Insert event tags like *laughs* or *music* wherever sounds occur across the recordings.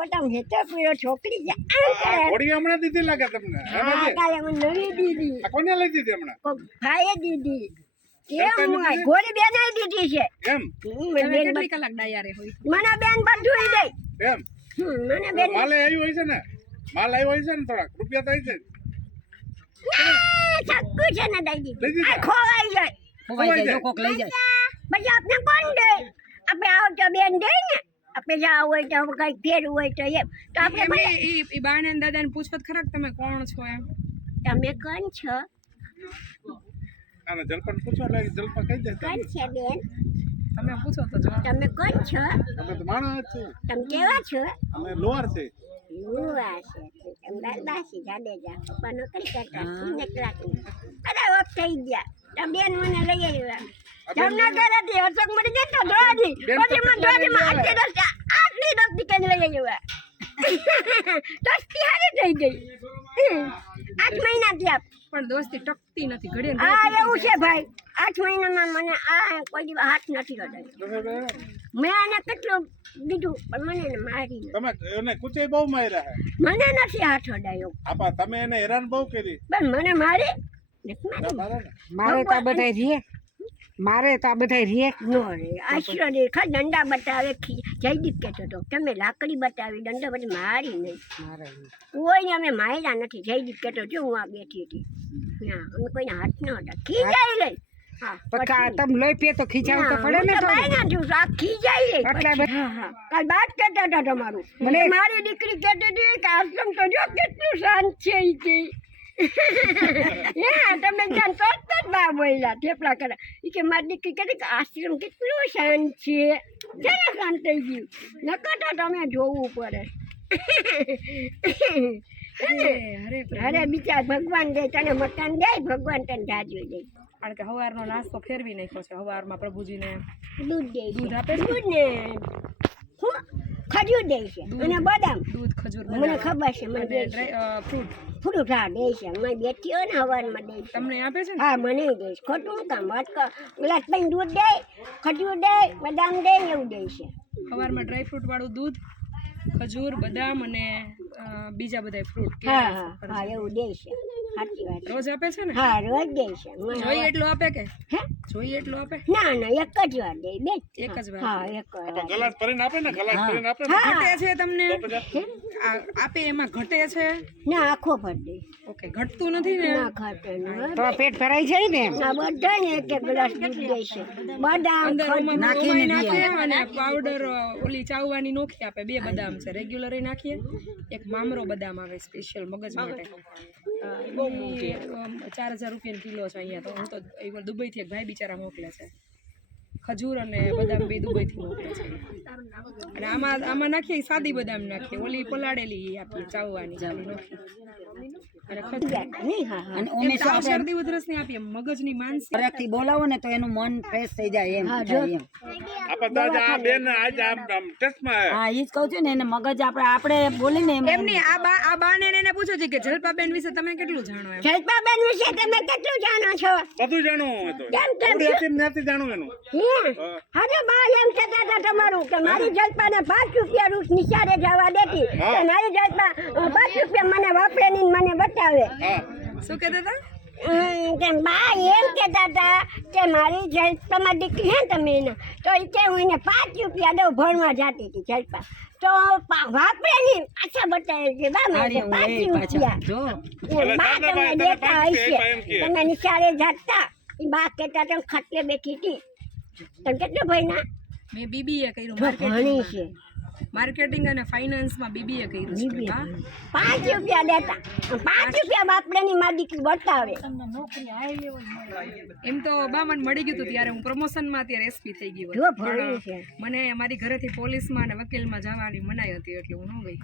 પોતા હેતો પીળો છોકરી છે ઘોડી હમણાં દીધી લાગે તમને? હે હા કાલે મને નવી દીધી. કોને લઈ દીધી હમણાં? ભાઈએ દીધી. કેમ દીધી? ગોળી બેને દીધી છે? એમ? મને બેન કેટલી કલાક ડાયારે હોય? મને બેન બધું દે એમ? મને બેન માલ આવ્યો હોય છે ને? માલ આવ્યો હોય છે ને થોડાક? રૂપિયા થાય છે ચક્કુ છે ને? આ ખોવાઈ જાય. ખોવાઈ જાય. કોક લઈ જાય. પછી આપણે કોણ દે? આપણે આવો તો બેન દે ને. જાવ હોય તો કઈ ફેર હોય તો એમ. તો આપણે એ એ ઈ ઈ ને દાદાને પૂછો તો ખરા તમે કોણ છો એમ? તમે કોણ છો? આને જલપાન પૂછો એટલે જલપા કહી દે કોણ છે બેન? તમે પૂછો તો જવાબ. તમે કોણ છો? તમે તો માણસ છો તમે કેવા છો? અમે લોહાર છે. યુવા છે. તમે બારબાસી જાડેજા પપ્પા નોકરી કરતા સિંહ કલાકની અરે ઓફ થઈ ગયા તો બેન મને લઈ આવ્યા જામનગર હતી અશોક મળી જતો બેન પછી મને ધોરાજીમાં આટલી દસ આટલી દસ દીકરી લઈ આવ્યા. દસતી હારી થઈ ગઈ. આઠ મહિના થયા પણ દોસ્તી ટકતી નથી ઘડે હા એવું છે ભાઈ. આઠ મહિનામાં મને આ કોઈ દિવસ હાથ નથી લગાવ્યો મેં આને કેટલું દીધું પણ મને એને મારી. તમે એને કુતે બહુ માર્યા મને નથી હાથ અડાયો આપા તમે એને હેરાન બહુ કરી. પણ મને મારી મારે તો બધા રીએ મારે તો આ બધા રીએ ન રે આશરો દેખા દંડા બતાવે જયદીપ કહેતો હતો તમે લાકડી બતાવી દંડા બધી મારી નહીં. મારે કોઈને અમે માર્યા નથી. જયદીપ કહેતો જો હું આ બેઠી હતી. ના અમે કોઈને હાથ ન હતા. ખીજાઈ લઈ પછી- તમે લોહી પીએ તો ખીચાવું તો પડે ને ખીજાઈ લઈ. કાલ બાદ કહેતા હતા તમારું. મને- મારી દીકરી કહેતી હતી કે આશ્રમ તો જો કેટલું શાંત છે હા તમે જાણ તો જ બા બોલ્યા થેપલા કરે. એ કે મારી દીકરી કહેતી કે આશ્રમ કેટલું શાંત છે. જરા શાંત થઈ ગયું? નકર તો તમે જોવું પડે. અરે. બિચાર ભગવાન દે તને મકાન દે ભગવાન તને જાજો દે. કારણ કે સવારનો નાસ્તો ફેરવી નાખ્યો છે સવારમાં પ્રભુજીને દૂધ દે દૂધ આપે? દૂધ ને. હું ખજૂર દે છે. અને બદામ. દૂધ ખજૂર મને ખબર છે મને દે છે. ફ્રૂટ. ફ્રૂટ હા દે છે. મેં બેઠી હોય ને હવારમાં દે છે. તમને આપે છે હા મને દે છે. ખોટું કામ? વાત કર. ગ્લાસ પાઈ દૂધ દે ખજૂર દે બદામ દે એવું દે છે. સવારમાં ડ્રાય ફ્રૂટ વાળું દૂધ ખજૂર બદામ અને બીજા બધા ફ્રૂટ હા હા હા એવું દે છે. સાચી વાત રોજ આપે છે ને? હા રોજ દે છે. જોઈએ એટલું આપે કે? હે? જોઈએ એટલું આપે? ના ના એક જ વાર દે બે એક જ વાર. હા એક જ ગલાસ ભરીને આપે ને? ગલાસ ભરીને આપે ને? ઘટે છે તમને? આપે એમાં ઘટે છે? ના આખો ભર દે. ઓકે ઘટતું નથી ને? ના ખાતે તો પેટ ભરાઈ જાય ને એમ. બધા ને એક એક ગ્લાસ દૂધ દે છે. બદામ અંદર ખજૂર ઓમાં નાખીને નાખે અને પાવડર ઓલી ચાવવાની નોખી આપે બે બદામ છે. રેગ્યુલર નાખીએ. એક મામરો બદામ આવે સ્પેશિયલ મગજ માટે. ચાર હજાર રૂપિયાનો કિલો છે અહીંયા તો. હું તો એ દુબઈથી એક ભાઈ બિચારા મોકલે છે. ખજૂર અને બદામ બે દુબઈથી મોકલે છે. અને આમાં આમાં નાખીએ સાદી બદામ નાખીએ. ઓલી પલાળેલી આપીએ ચાવવાની. ચાલુ નોખી. શરદી ઉધરસની આપીએ માનસિક બોલાવો ને તો એનું મન ફ્રેશ થઈ જાય એમ હા, જો. થાય એમ. આપા તો આજે આ બેન આજે આમ આમ ટેસ્ટમાં હા. ઈ જ કહું છું ને એને મગજ આપણે આપણે બોલીને એમ. એમની આ બા આ બાને ને એને પૂછો છે કે જલપાબેન વિશે તમે કેટલું જાણો એમ? જલપાબેન વિશે તમે કેટલું જાણો છો? બધું જાણવું હોય તો. કેમ કેમ નથી એનું. હે? બા એમ કહેતા હતા તમારું કે મારી જલપાને પાંચ રૂપિયા રૂસ નિશાળે જવા દેતી. મારી જલપા પાંચ રૂપિયા મને વાપરે ની મને બતાવે શું કહેતા હતા? હમ, બા એમ કહેતા હતા કે મારી જલપામાં દીકરી હે તમે એને? તો એ કે હું એને પાંચ રૂપિયા દઉં ભણવા જાતી હતી જલપા તો વાપરે નહીં પાછા બતાવે છે બા મારે હું પાંચ રૂપિયા. બા એટલે દેતા હશે. રૂપિયા એમ કહે. તમે નિશાળે જાતા. એ બા કહેતા તમે ખાટલે બેઠી હતી. તમે કેટલું ના મેં બીબીએ કર્યું ભણી છે. માર્કેટિંગ અને ફાઇનાન્સમાં બીબીએ કર્યું છે પાંચ રૂપિયા દેતા. પાંચ રૂપિયા બાપડાની મારી દીકરી બતાવે. એમ તો બા મને મળી ગયું ત્યારે હું પ્રમોશનમાં અત્યારે એસપી થઈ પણ મને મારી ઘરેથી પોલીસમાં અને વકીલમાં જવાની મનાઈ હતી એટલે હું ન ગઈ.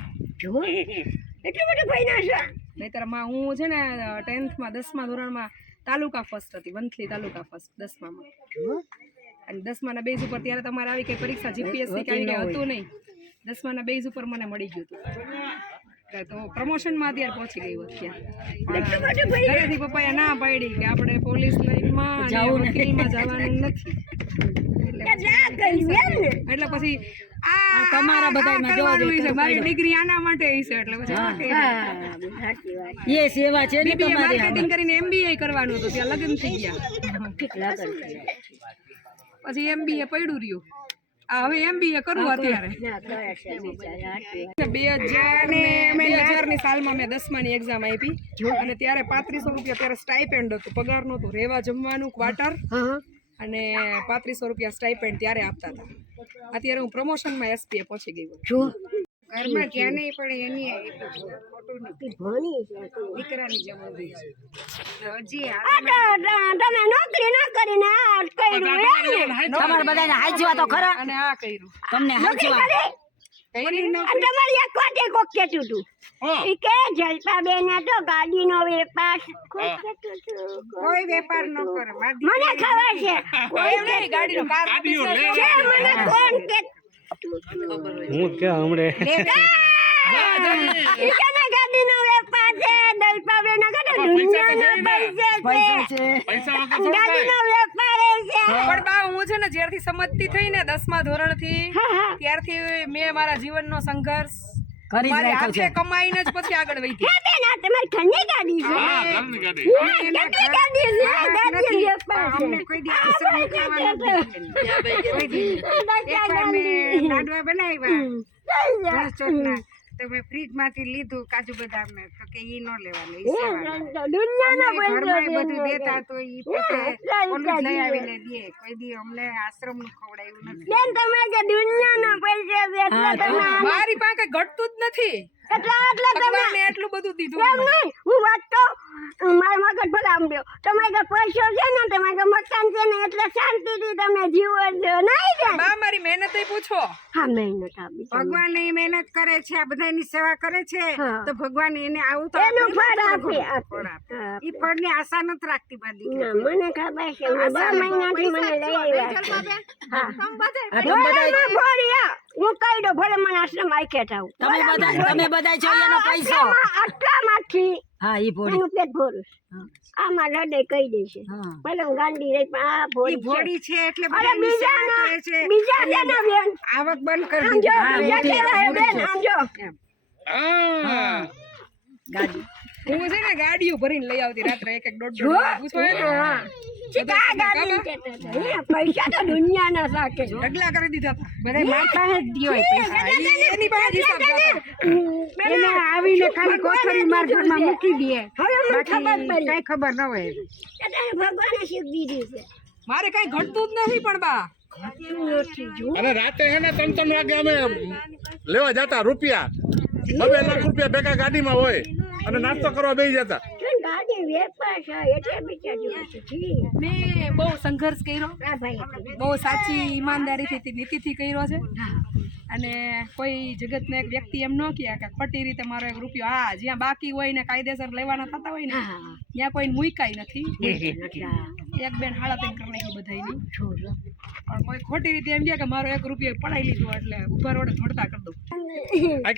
એટલું બધું ફાઇનાન્સ છે? નહીતરમાં હું છે ને ટેન્થમાં દસમા ધોરણમાં તાલુકા ફર્સ્ટ હતી વંથલી તાલુકા ફર્સ્ટ દસમામાં. અને દસમાના બેઝ ઉપર ત્યારે તમારે આવી કઈ પરીક્ષા જીપીએસસી કઈ હતું નહીં. દસમાના બેઝ ઉપર મને મળી ગયું હતું. તો પ્રમોશનમાં અત્યારે પહોંચી ગઈ હોત ત્યાં. ઘરેથી પપ્પાએ ના પાડી કે આપણે પોલીસ લાઈનમાં વકીલમાં જવાનું નથી. એટલે પછી આ તમારા બધા કરવાનું છે. મારી ડિગ્રી આના માટે હશે એટલે પછી એ સેવા છે ને તમારી માર્કેટિંગ કરીને એમબીએ કરવાનું હતું ત્યાં લગ્ન થઈ ગયા. પછી એમબીએ પડ્યું રહ્યું. આ હવે એમબીએ કરવું અત્યારે. બે હજાર ને બે હજારની સાલમાં મેં દસમાની એક્ઝામ આપી. અને ત્યારે પાંત્રીસો રૂપિયા ત્યારે સ્ટાઇપેન્ડ હતું. પગાર નહોતું. રહેવા જમવાનું ક્વાર્ટર અને પાંત્રીસો રૂપિયા સ્ટાઇપેન્ડ ત્યારે આપતા હતા. અત્યારે હું પ્રમોશનમાં એસપીએ પહોંચી ગઈ છું. ઘરમાં જ્યાં નહીં પડે એની એટલું નથી. ભણી દીકરાની જવાબદારી હજી આ આ તો ત- તમે નોકરી ના કરીને આ કર્યું તમારે બધાને હાચવા તો ખરા. અને આ કર્યું. તમને હાચવા કરી? અને તમારી એક વાતે કહેતું હતું. હા. કે જલપાબેન તો ગાડીનો વેપાર. કોઈ વેપાર ન કરો મને ખબર છે. કોઈ ગાડીનો કાર ગાડીઓ લે. છે. મને કોણ કે હું કે હમણે? જ્યારથી સમજતી થઈ ને દસમા. ત્યારથી મેં મારા જીવનનો સંઘર્ષ કરી જ રાખ્યો છે. કમાઈને જ પછી આગળ વધી. હે બેન આ તમારી ઘરની ગાડી છે? હા ઘરની ગાડી. હા, ગાડી છે? ગાડીનો છે. અમને કોઈ ખાવાનું નથી લાડવા બનાવ્યા? ચોટના તો મેં ફ્રીજમાંથી લીધું કાજુ બદામ ને. તો કે ઈ ન લેવાનું ઈ બધું દેતા તો ઈ પોતે લઈ આવીને દે. કોઈ દી અમને આશ્રમનું ખવડાવ્યું નથી. બેન તમે જે દુનિયાનો પૈસો છે તમે મારી પાસે ઘટતું જ નથી. એટલા એટલે તમે ભગવાને એટલું બધું દીધું એમ નહીં હું વાત તો મારા મગજ ભલામડ્યો તમારે કે પૈસો છે ને તમારે કે મકાન છે ને એટલે શાંતિથી તમે જીવો નહીં બેન બા મારી મહેનત પૂછો. હા મહેનત આપી ભગવાન એ મહેનત કરે છે આ બધાની સેવા કરે છે તો ભગવાન એને આવું તો એનું ફળ આપે. ઈ ફળની આશા નથી રાખતી ના મને ખબર છે હું બે મહિનાથી મને લઈ આવ્યા હા. બધા. હું કહી દઉં? ભલે મને આશ્રમ આઈકે થાવ તમે બધા તમે બધા છો એનો પૈસો. આટલામાંથી હા ઈ ભોળી. હું પેટ ભરું આમાં હૃદય કહી દે છે. ભલે હું ગાંડી રહી પણ આ ભોળી ભોળી છે એટલે અરે બીજા બીજા છે ને બેન? આવક બંધ કરી આમ હા બીજા કેવા હે બેન આમ જો. હા. ગાડી. હું છે ને ગાડીઓ ભરીને લઈ આવતી રાત્રે એક એક દોઢ દોઢ પૈસા તો સાકે ઢગલા કરી દીધા હતા. બધા માર પાસે જ દ્યો પૈસા. એની પાસે હિસાબ જતો. એને આવીને ખાલી કોથળી માર ઘરમાં મૂકી દે. હવે મને ખબર પડી. કઈ ખબર ન હોય. ભગવાને શીખ દીધી છે. મારે કઈ ઘટતું જ નથી પણ બા. અને રાતે હે ને ત્રણ ત્રણ વાગે અમે લેવા જતા રૂપિયા. બબે લાખ રૂપિયા ભેગા ગાડીમાં હોય. અને નાસ્તો કરવા બેસી જતા. મેં બહુ સંઘર્ષ કર્યો. આ ભાઈ. બહુ સાચી ઈમાનદારીથી નીતિથી કર્યો છે. અને કોઈ જગતને એક વ્યક્તિ એમ ન કહે કે ખોટી રીતે મારો એક રૂપિયો હા જ્યાં બાકી હોય ને કાયદેસર લેવાના થતા હોય ને ત્યાં કોઈ મુકાય નથી. એક બેન હાડા તેમ કરી નાખી બધાયની. પણ કોઈ ખોટી રીતે એમ કહે કે મારો એક રૂપિયો પડાઈ લીધો એટલે ઊભા રોડે ધોડતા કરી દઉં.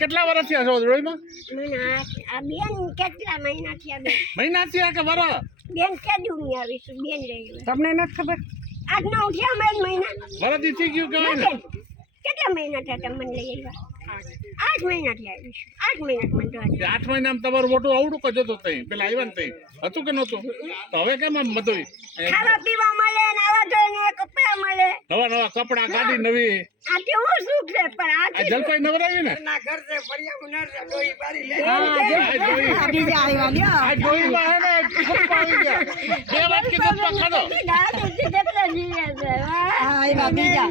કેટલા વર્ષ થયા છો આ બેન કેટલા મહિના થયા મહિના થયા કે વરસ? બેન કેદું ની આવીશું? બેન રહી તમને નથી ખબર? આજ નવ ઉઠ્યા મહિના વરદી થઈ ગયું ને બેન, કેટલા મહિના થયા તમે મને લઈ આવ્યા? આઠ મહિના થી આવીશું. આઠ મહિના મને તો આઠ મહિનામાં તમારું મોટું આવડું કજો તો તઈ પેલા આવ્યા ને તઈ. હતું કે નહોતું? તો હવે કેમ આમ બધું ખાવા પીવા મળે નાવા ધોઈને કપડા મળે. નવા નવા કપડા ગાડી નવી. આ કેવું સુખ છે પણ આ આ જલપાઈ નવરાવી ને? આ બીજા આવ્યા લ્યો આ ડોહીમાં હે ને ગપ્પા આવી ગયા. બે વાટકી ગપ્પા ખાધો? દાદીથી કેટલા જીવે છે હા આવ્યા બીજા.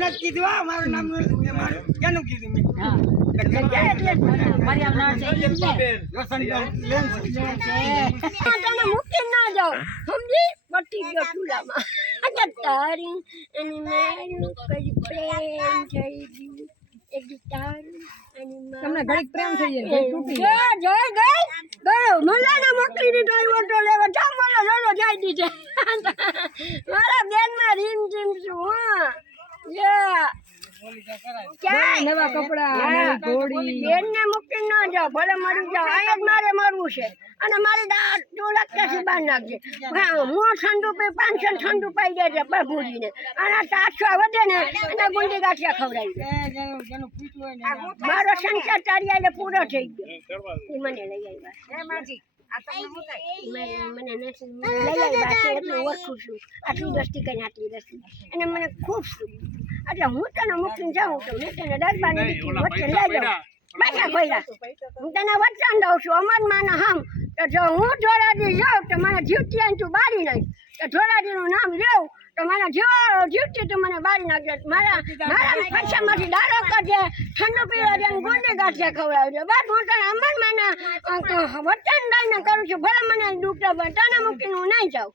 મરિયમ ના છે ઈ જ ને. હું તને મૂકી ના જાઉં સમજી? પટી ગયો ચૂલામાં. તારી અને મારું કઈ પ્રેમ થઈ ગયું તમને ઘડીક પ્રેમ થઈ જાય ઘડીક તૂટી જો જો ગઈ ગયો મલાને મોકલી દીધો ઓટો લેવા. જા મને લોલો જાય દીધે *laughs* મારા બેનમાં રીમ જીમ છું હા. યા નવા કપડા હા. ઘોડી. મૂકીને ન જાઓ ભલે મરી જાઓ. અહીંયા જ મારે મરવું છે. અને મારી દાંત ચોળક કશી બાર નાખજે. હા, હું ઠંડુ પી પાંચસો ઠંડુ પાઈ જાય છે પ્રભુજીને અને સાતસો વધે ને અને ગુંડી ગાંઠિયા ખવડાવી મારો સંસાર તારી પૂરો થઈ ગયો. એ મને લઈ આવ્યા. મને નથી લઈ આવ્યા છે એટલું ઓળખું છું. આટલી દસ્તી કરીને આટલી દસ્તી અને મને ખૂબ સુખ એટલે હું તને મૂકીને જાઉં તો મેં તને દરબારની દીકરી વચ્ચે લઈ જાઉં પાછા હું તને વચન દઉં છું અમરમાના હમ. તો જો હું ધોરાજી જાઉં તો મને જીવતી તું બારી નાખ. તો ધોરાજીનું નામ લેવું. તો મને જીવો જીવતી તું મને બારી નાખજે. મારા મારા પૈસામાંથી દારો કરજે ઠંડુ પીવા દે ગુંડી ગાંઠિયા ખવડાવજે. બસ હું તને અમરમાના અ, વચન દઈને કરું છું. ભલે મને દુઃખ તને મૂકીને હું નહીં જાઉં.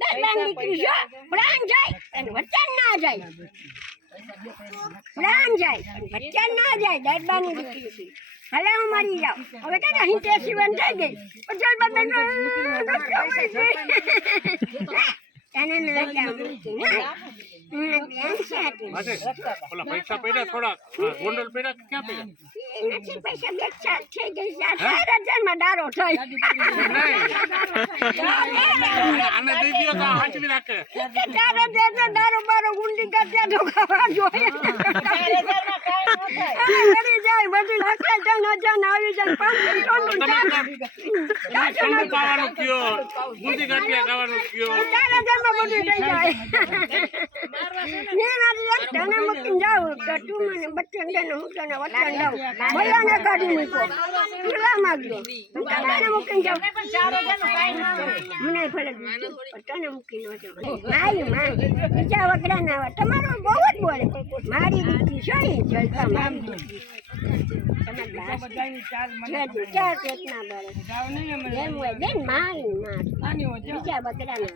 દરબાર દીકરી છે પ્રાણ જાય અને વચન ના જાય. પ્રાણ જાય વચન ના જાય. દરબારની દીકરી ભલે હું મરી જાઉં. હવે કઈ અહીં તે થઈ ગઈ. પછી પૈસા પડ્યા થોડાક. હા, ગોંડલ પડ્યા ક્યાં પડ્યા? નથી પૈસા બેચા થઈ ગઈ છે. ચાર થઈ. ચાર હજાર દારો બારો ગુંડી કાઢ્યા તો ખાવા જોઈએ કરી જાય બધી લખાય જાય ન આવી જાય પાંચ સોનું તમે ચાર તો ઠંડુ ખાવાનું કયો? ગુંદી ગાંઠિયા ખાવાનું કયો? ચાર હજારમાં બધું થઈ જાય. મેં મારી એક તને મૂકીને જાઉં તો તું મને બચ્ચન ને હું તને વચન દઉં ભૈયાને કાઢી મૂકો પીવા માગજો. તને મૂકીને જાઉં મને પણ તને મૂકી ન મારી માં બીજા વગડા ના આવે. તમારું બહુ જ બોલે. મારી દીકરી છે જલતા મારી. ચાર પેટના મારી મારી બીજા બગડા ના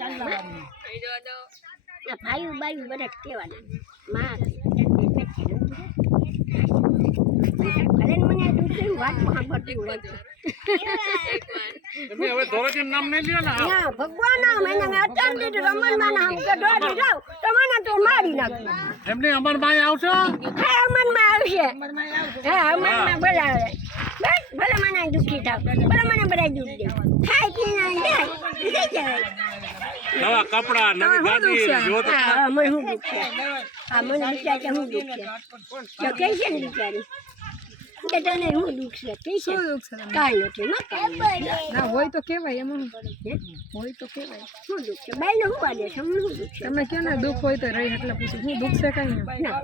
ભાઈ બાયું બધા કેવાના માં ભલે મને દૂસરી વાત સાંભળતી હોય છે. તમે હવે ધોરાજી નામ નહીં લ્યો ને ના ભગવાન નામ એને મેં અચાન દીધું રમણમાં નામ કે દોડી જાવ તો મને તો મારી નાખ્યું એમને અમાર માય આવશો? હા અમનમાં આવશે. હા અમનમાં બોલાવે. બસ ભલે મને દુઃખી થાવ ભલે મને બધા દુઃખ દે ખાઈ પીને જાય જાય. નવા કપડા નવી ગાડી જો તો હા મને હું દુઃખ છે. હા મને બિચાર કે હું દુખ છે. તો કે છે ને બિચારી કે તને શું દુઃખ છે? કે છે દુઃખ છે કાઈ નથી ના કાઈ ના હોય તો કેવાય એમ હું હોય તો કેવાય શું દુઃખ છે? બાઈને શું વાગે છે? હું દુખ છે? તમે કહો ને દુઃખ હોય તો રહી એટલે પૂછું શું દુઃખ છે કાઈ ના?